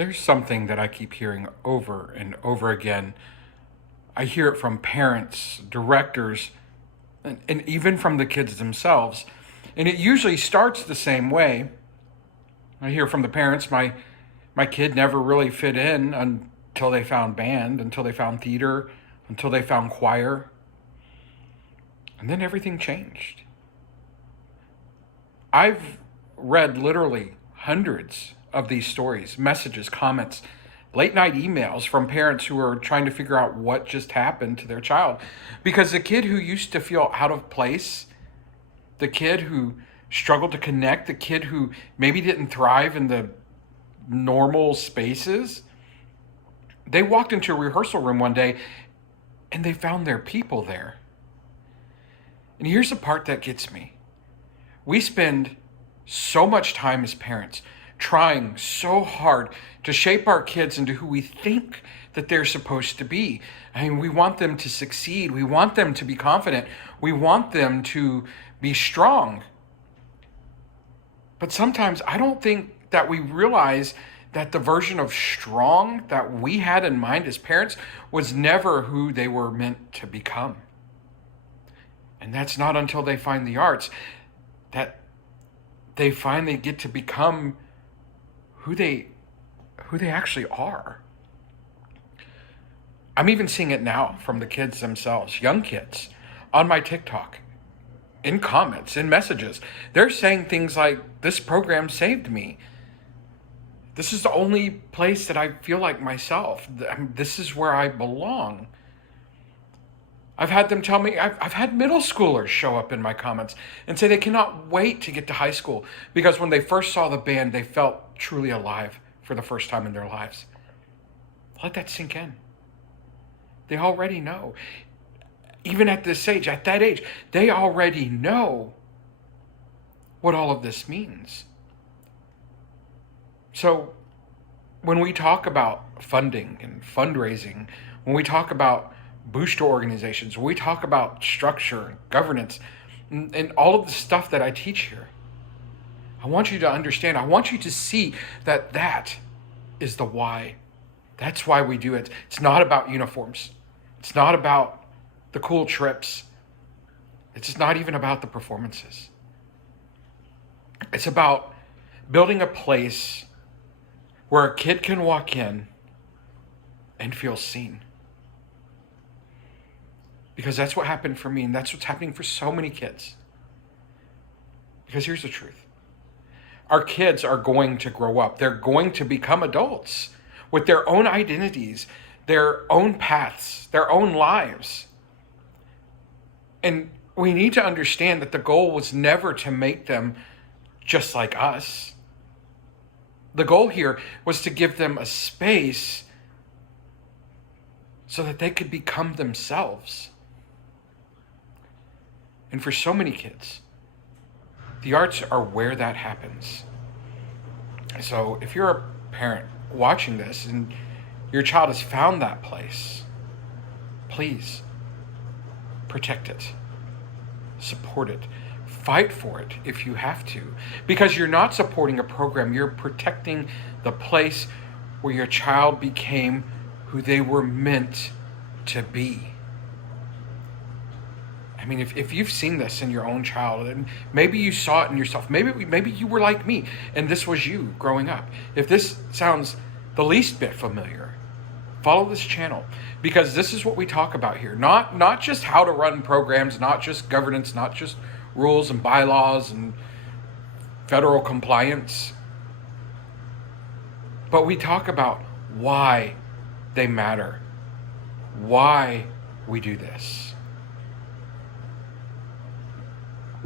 There's something that I keep hearing over and over again. I hear it from parents, directors, and even from the kids themselves. And it usually starts the same way. I hear from the parents, my kid never really fit in until they found band, until they found theater, until they found choir. And then everything changed. I've read literally hundreds of these stories, messages, comments, late night emails from parents who are trying to figure out what just happened to their child. Because the kid who used to feel out of place, the kid who struggled to connect, the kid who maybe didn't thrive in the normal spaces, they walked into a rehearsal room one day and they found their people there. And here's the part that gets me. We spend so much time as parents trying so hard to shape our kids into who we think that they're supposed to be. I mean, we want them to succeed. We want them to be confident. We want them to be strong. But sometimes I don't think that we realize that the version of strong that we had in mind as parents was never who they were meant to become. And that's not until they find the arts that they finally get to become who they actually are. I'm even seeing it now from the kids themselves, young kids, on my TikTok, in comments, in messages. They're saying things like, "This program saved me. This is the only place that I feel like myself. This is where I belong." I've had them tell me, I've had middle schoolers show up in my comments and say they cannot wait to get to high school because when they first saw the band, they felt truly alive for the first time in their lives. Let that sink in. They already know. Even at this age, at that age, they already know what all of this means. So when we talk about funding and fundraising, when we talk about booster organizations, when we talk about structure and governance and all of the stuff that I teach here, I want you to understand, I want you to see that that is the why. That's why we do it. It's not about uniforms. It's not about the cool trips. It's not even about the performances. It's about building a place where a kid can walk in and feel seen. Because that's what happened for me, and that's what's happening for so many kids. Because here's the truth. Our kids are going to grow up. They're going to become adults with their own identities, their own paths, their own lives. And we need to understand that the goal was never to make them just like us. The goal here was to give them a space so that they could become themselves. And for so many kids, the arts are where that happens. So if you're a parent watching this and your child has found that place, please protect it, support it, fight for it if you have to. Because you're not supporting a program, you're protecting the place where your child became who they were meant to be. I mean, if you've seen this in your own child, and maybe you saw it in yourself, maybe you were like me, and this was you growing up. If this sounds the least bit familiar, follow this channel, because this is what we talk about here. Not just how to run programs, not just governance, not just rules and bylaws and federal compliance, but we talk about why they matter, why we do this.